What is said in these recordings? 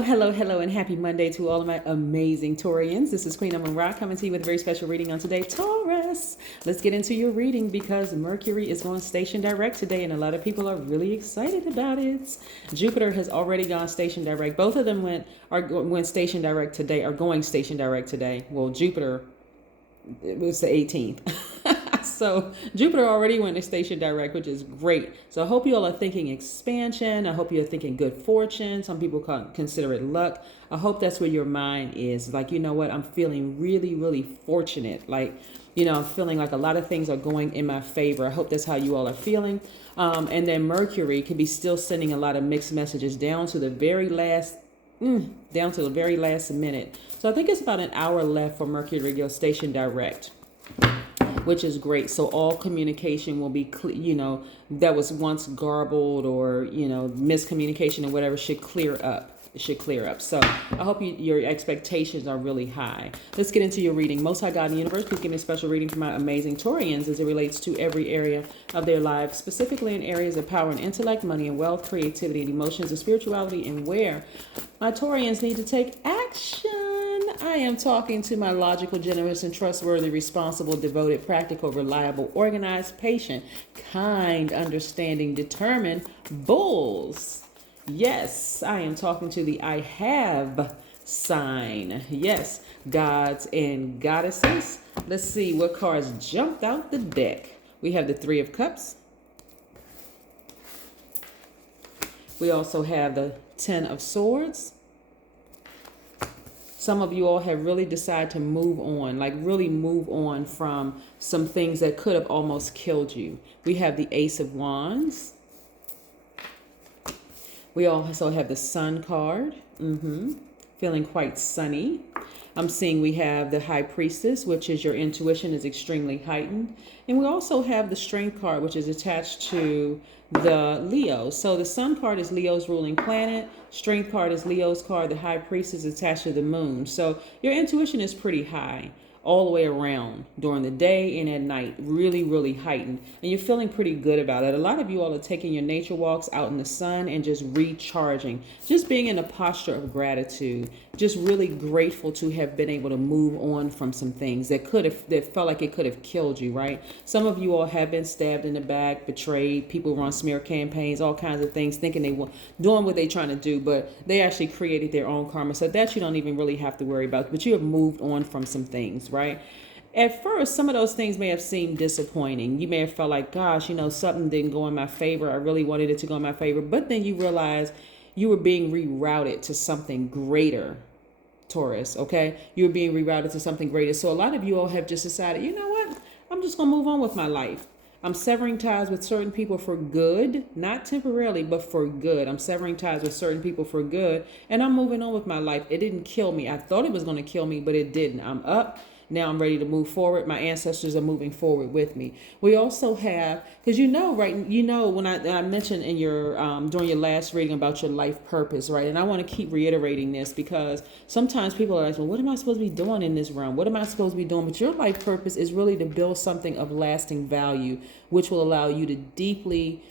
Hello, and happy Monday to all of my amazing Taurians. This is Queen Amun Ra coming to you with a very special reading on today, Taurus. Let's get into your reading because Mercury is going station direct today, and a lot of people are really excited about it. Jupiter has already gone station direct. Both of them went station direct today, are going station direct today. Well, Jupiter, it was the 18th. So Jupiter already went to station direct, which is great. So I hope you all are thinking expansion. I hope you're thinking good fortune. Some people consider it luck. I hope that's where your mind is. Like, you know what? I'm feeling really, really fortunate. Like, I'm feeling like a lot of things are going in my favor. I hope that's how you all are feeling. And then Mercury could be still sending a lot of mixed messages down to the very last minute. So I think it's about an hour left for Mercury to go station direct, which is great. So all communication will be, that was once garbled or, miscommunication or whatever should clear up. It should clear up. So I hope your expectations are really high. Let's get into your reading. Most High God in the universe, please give me a special reading for my amazing Taurians as it relates to every area of their lives, specifically in areas of power and intellect, money and wealth, creativity and emotions and spirituality, and where my Taurians need to take action. I am talking to my logical, generous, and trustworthy, responsible, devoted, practical, reliable, organized, patient, kind, understanding, determined bulls. Yes, I am talking to the I have sign. Yes, gods and goddesses. Let's see what cards jumped out the deck. We have the Three of Cups. We also have the Ten of Swords. Some of you all have really decided to move on, like really move on from some things that could have almost killed you. We have the Ace of Wands. We also have the Sun card. Feeling quite sunny. I'm seeing we have the High Priestess, which is your intuition is extremely heightened. And we also have the Strength card, which is attached to the Leo. So the Sun card is Leo's ruling planet. Strength card is Leo's card. The High Priestess is attached to the Moon. So your intuition is pretty high all the way around during the day and at night, really, really heightened. And you're feeling pretty good about it. A lot of you all are taking your nature walks out in the sun and just recharging, just being in a posture of gratitude, just really grateful to have been able to move on from some things that felt like it could have killed you, right? Some of you all have been stabbed in the back, betrayed, people run smear campaigns, all kinds of things, thinking they were doing what they're trying to do, but they actually created their own karma. So that you don't even really have to worry about, but you have moved on from some things, right? At first, some of those things may have seemed disappointing. You may have felt like, gosh, something didn't go in my favor. I really wanted it to go in my favor. But then you realize you were being rerouted to something greater, Taurus, okay? You were being rerouted to something greater. So a lot of you all have just decided, you know what? I'm just going to move on with my life. I'm severing ties with certain people for good, not temporarily, but for good. I'm severing ties with certain people for good, and I'm moving on with my life. It didn't kill me. I thought it was going to kill me, but it didn't. I'm up. Now I'm ready to move forward. My ancestors are moving forward with me. We also have, because when I mentioned in your during your last reading about your life purpose, right? And I want to keep reiterating this because sometimes people are asking, well, what am I supposed to be doing in this realm? What am I supposed to be doing? But your life purpose is really to build something of lasting value, which will allow you to deeply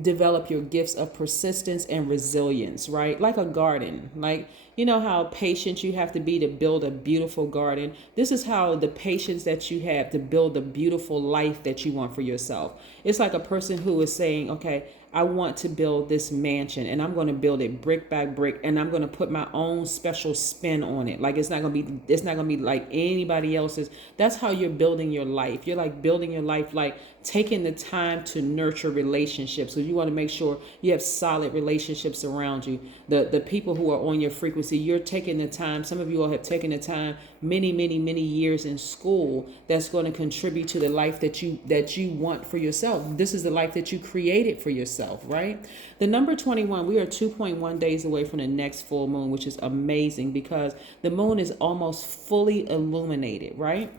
develop your gifts of persistence and resilience, right? Like a garden, like, how patient you have to be to build a beautiful garden. This is how the patience that you have to build the beautiful life that you want for yourself. It's like a person who is saying, okay, I want to build this mansion and I'm going to build it brick by brick and I'm going to put my own special spin on it. Like it's not going to be like anybody else's. That's how you're building your life. You're like building your life, like taking the time to nurture relationships. So you want to make sure you have solid relationships around you. The people who are on your frequency, you're taking the time. Some of you all have taken the time many, many, many years in school that's going to contribute to the life that you want for yourself. This is the life that you created for yourself, right? The number 21, we are 2.1 days away from the next full moon, which is amazing because the moon is almost fully illuminated, right?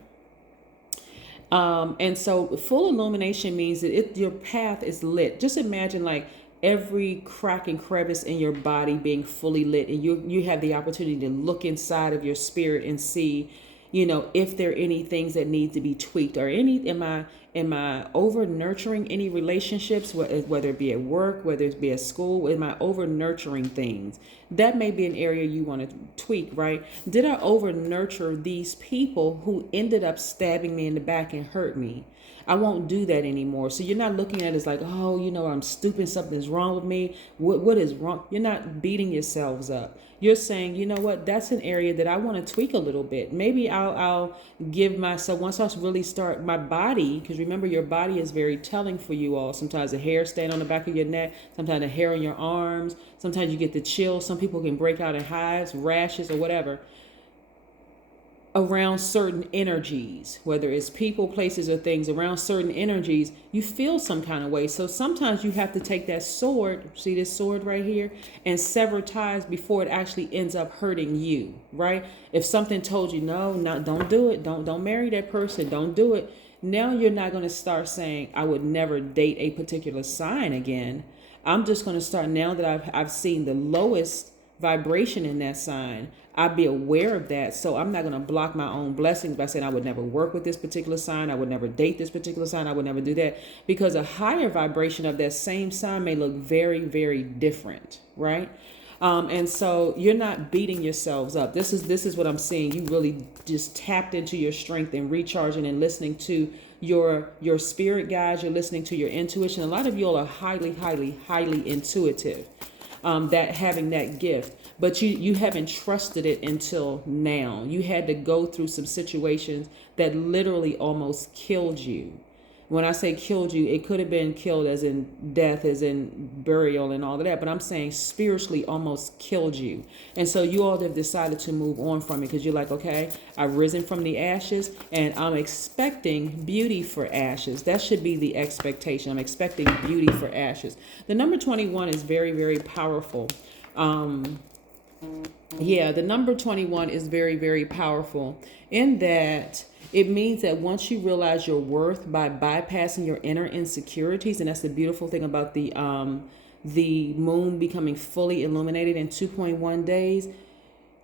And so full illumination means that your path is lit. Just imagine like every crack and crevice in your body being fully lit, and you have the opportunity to look inside of your spirit and see if there are any things that need to be tweaked, or am I over nurturing any relationships, whether it be at work, whether it be at school? Am I over nurturing things? That may be an area you want to tweak, right? Did I over nurture these people who ended up stabbing me in the back and hurt me? I won't do that anymore. So you're not looking at it as like, oh, I'm stupid, something's wrong with me. What is wrong? You're not beating yourselves up. You're saying, you know what, that's an area that I want to tweak a little bit. Maybe I'll give myself, once I really start my body, because remember, your body is very telling for you all. Sometimes the hair stand on the back of your neck, sometimes the hair on your arms, sometimes you get the chills. Some people can break out in hives, rashes, or whatever, around certain energies, whether it's people, places, or things. Around certain energies, you feel some kind of way. So sometimes you have to take that sword, see this sword right here, and sever ties before it actually ends up hurting you, right? If something told you, no, don't do it, don't marry that person, don't do it. Now you're not going to start saying, I would never date a particular sign again. I'm just going to start, now that I've seen the lowest vibration in that sign, I'd be aware of that. So I'm not going to block my own blessings by saying I would never work with this particular sign, I would never date this particular sign, I would never do that, because a higher vibration of that same sign may look very, very different, right? And so you're not beating yourselves up. This is what I'm seeing. You really just tapped into your strength and recharging and listening to your spirit guides. You're listening to your intuition. A lot of you all are highly, highly, highly intuitive, that having that gift. But you haven't trusted it until now. You had to go through some situations that literally almost killed you. When I say killed you, it could have been killed as in death, as in burial and all of that. But I'm saying spiritually almost killed you. And so you all have decided to move on from it, because you're like, okay, I've risen from the ashes and I'm expecting beauty for ashes. That should be the expectation. I'm expecting beauty for ashes. The number 21 is very, very powerful. The number 21 is very, very powerful in that it means that once you realize your worth by bypassing your inner insecurities, and that's the beautiful thing about the moon becoming fully illuminated in 2.1 days,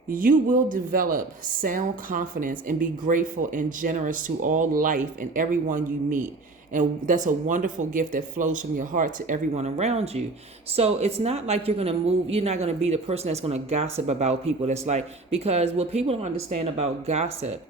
you will develop sound confidence and be grateful and generous to all life and everyone you meet. And that's a wonderful gift that flows from your heart to everyone around you. So it's not like you're going to move. You're not going to be the person that's going to gossip about people. That's like, because what people don't understand about gossip,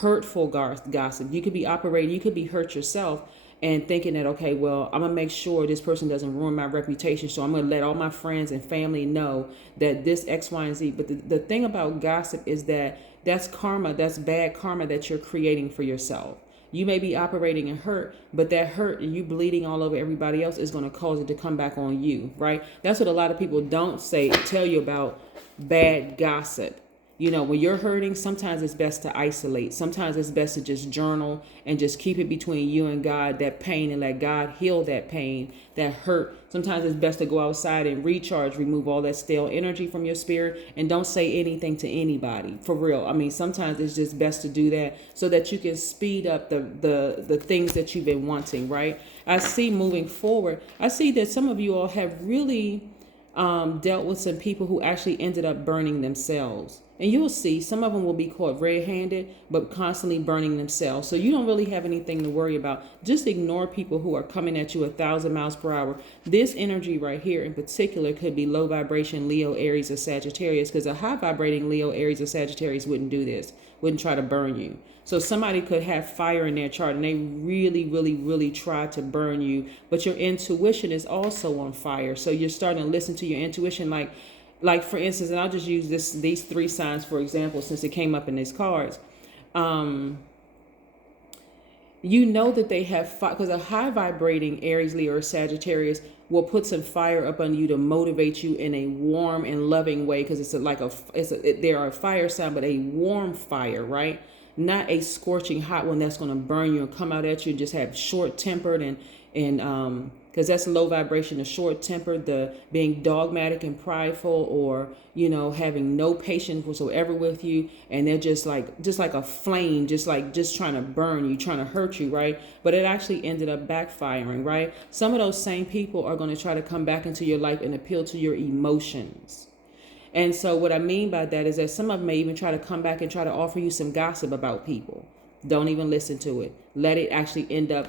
hurtful gossip, you could be operating, you could be hurt yourself and thinking that, okay, well, I'm going to make sure this person doesn't ruin my reputation. So I'm going to let all my friends and family know that this X, Y, and Z. But the thing about gossip is that that's karma. That's bad karma that you're creating for yourself. You may be operating in hurt, but that hurt and you bleeding all over everybody else is going to cause it to come back on you, right? That's what a lot of people don't tell you about bad gossip. When you're hurting, sometimes it's best to isolate. Sometimes it's best to just journal and just keep it between you and God, that pain, and let God heal that pain, that hurt. Sometimes it's best to go outside and recharge, remove all that stale energy from your spirit, and don't say anything to anybody, for real. I mean, sometimes it's just best to do that so that you can speed up the things that you've been wanting, right? I see moving forward, I see that some of you all have really dealt with some people who actually ended up burning themselves. And you'll see some of them will be caught red-handed, but constantly burning themselves. So you don't really have anything to worry about. Just ignore people who are coming at you 1,000 miles per hour. This energy right here in particular could be low vibration Leo, Aries, or Sagittarius, because a high vibrating Leo, Aries, or Sagittarius wouldn't do this, wouldn't try to burn you. So somebody could have fire in their chart and they really, really, really try to burn you, but your intuition is also on fire. So you're starting to listen to your intuition, like for instance, and I'll just use these three signs for example, since it came up in these cards. That they have fire, because a high vibrating Aries, Leo, or Sagittarius will put some fire up on you to motivate you in a warm and loving way, because they're a fire sign, but a warm fire, right? Not a scorching hot one that's going to burn you and come out at you and just have short tempered and because that's low vibration, the short tempered, the being dogmatic and prideful, or having no patience whatsoever with you, and they're just like a flame, just trying to burn you, trying to hurt you, right? But it actually ended up backfiring, right? Some of those same people are going to try to come back into your life and appeal to your emotions. And so what I mean by that is that some of them may even try to come back and try to offer you some gossip about people. Don't even listen to it. Let it actually end up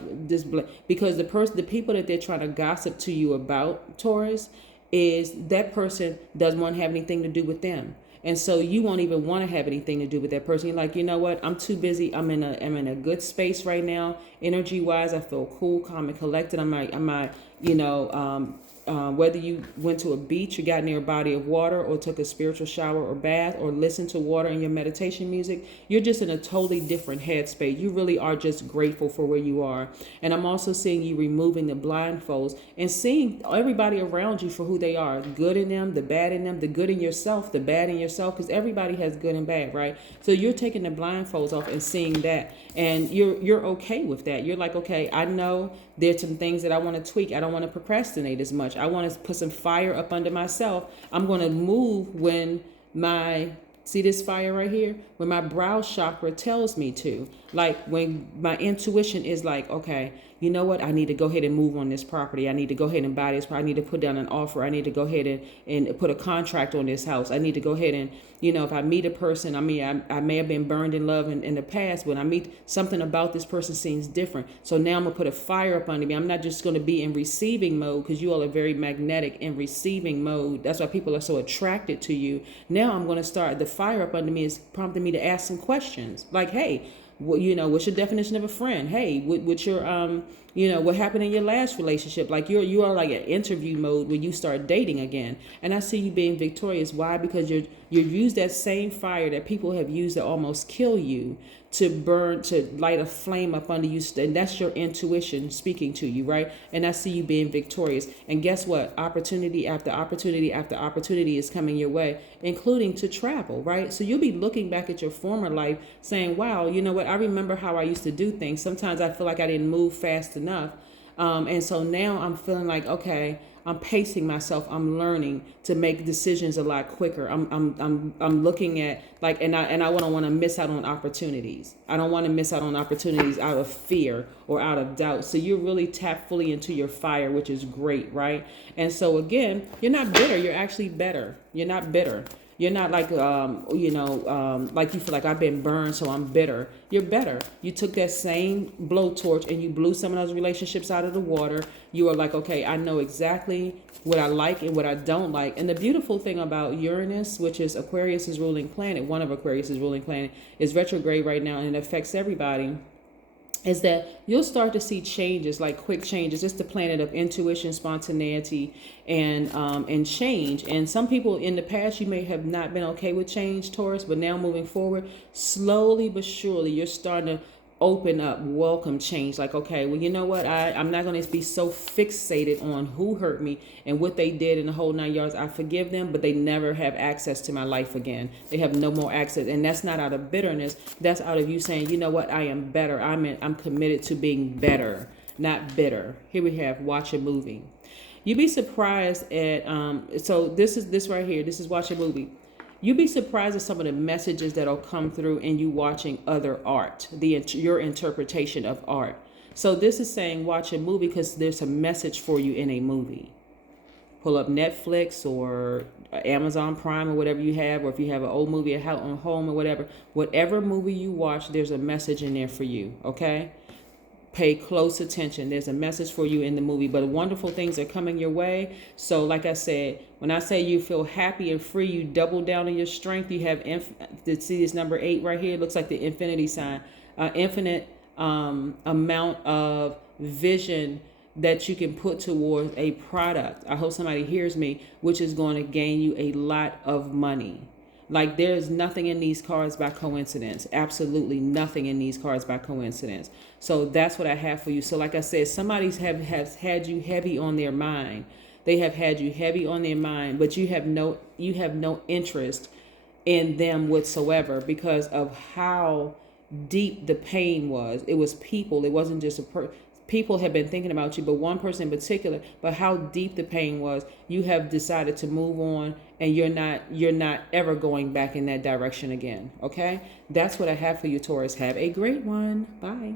because the people that they're trying to gossip to you about, Taurus, is that person doesn't want to have anything to do with them. And so you won't even want to have anything to do with that person. You're like, you know what? I'm too busy. I'm in a good space right now. Energy wise, I feel cool, calm, and collected. Whether you went to a beach or got near a body of water or took a spiritual shower or bath or listened to water in your meditation music, you're just in a totally different headspace. You really are just grateful for where you are. And I'm also seeing you removing the blindfolds and seeing everybody around you for who they are. Good in them, the bad in them, the good in yourself, the bad in yourself, because everybody has good and bad, right? So you're taking the blindfolds off and seeing that. And you're okay with that. You're like, okay, I know there's some things that I want to tweak. I don't want to procrastinate as much. I want to put some fire up under myself. I'm going to move when see this fire right here? When my brow chakra tells me to. Like when my intuition is like, okay, you know what? I need to go ahead and move on this property. I need to go ahead and buy this. I need to put down an offer. I need to go ahead and put a contract on this house. I need to go ahead and, if I meet a person, I may have been burned in love in the past. When I meet something about this person seems different. So now I'm going to put a fire up under me. I'm not just going to be in receiving mode, because you all are very magnetic in receiving mode. That's why people are so attracted to you. Now I'm going to start, the fire up under me is prompting me to ask some questions. Like, hey, what's your definition of a friend? Hey, what's your, what happened in your last relationship? Like you are like an interview mode when you start dating again. And I see you being victorious. Why? Because you use that same fire that people have used to almost kill you, to light a flame up under you. And that's your intuition speaking to you, right? And I see you being victorious. And guess what? Opportunity after opportunity after opportunity is coming your way, including to travel, right? So you'll be looking back at your former life saying, wow, you know what? I remember how I used to do things. Sometimes I feel like I didn't move fast enough. And so now I'm feeling like, okay, I'm pacing myself. I'm learning to make decisions a lot quicker. I'm looking at and I don't want to miss out on opportunities. I don't want to miss out on opportunities out of fear or out of doubt. So you're really tapped fully into your fire, which is great, right? And so again, you're not bitter. You're actually better. You're not bitter. You're not like, like you feel like I've been burned, so I'm bitter. You're better. You took that same blowtorch and you blew some of those relationships out of the water. You are like, okay, I know exactly what I like and what I don't like. And the beautiful thing about Uranus, which is Aquarius's ruling planet, one of Aquarius's ruling planet, is retrograde right now, and it affects everybody, is that you'll start to see changes, like quick changes. It's the planet of intuition, spontaneity, and change. And some people in the past, you may have not been okay with change, Taurus, but now moving forward, slowly but surely, you're starting to open up, welcome change. Like, okay, well, you know what? I'm not going to be so fixated on who hurt me and what they did in the whole 9 yards. I forgive them, but they never have access to my life again. They have no more access. And that's not out of bitterness. That's out of you saying, you know what? I am better. I'm committed to being better, not bitter. Here we have watch a movie. You'd be surprised at, so this right here. This is watch a movie. You'd be surprised at some of the messages that'll come through in you watching other art, your interpretation of art. So this is saying watch a movie because there's a message for you in a movie. Pull up Netflix or Amazon Prime or whatever you have, or if you have an old movie at home or whatever movie you watch, there's a message in there for you, okay? Pay close attention. There's a message for you in the movie, but wonderful things are coming your way. So like I said, when I say you feel happy and free, you double down on your strength. You have, see this number 8 right here? It looks like the infinity sign. Infinite amount of vision that you can put towards a product. I hope somebody hears me, which is going to gain you a lot of money. Like there is nothing in these cards by coincidence. Absolutely nothing in these cards by coincidence. So that's what I have for you. So like I said, somebody's has had you heavy on their mind. They have had you heavy on their mind, but you have no interest in them whatsoever because of how deep the pain was. It was people. It wasn't just people have been thinking about you, but one person in particular, but how deep the pain was, you have decided to move on and you're not ever going back in that direction again. Okay? That's what I have for you, Taurus. Have a great one. Bye.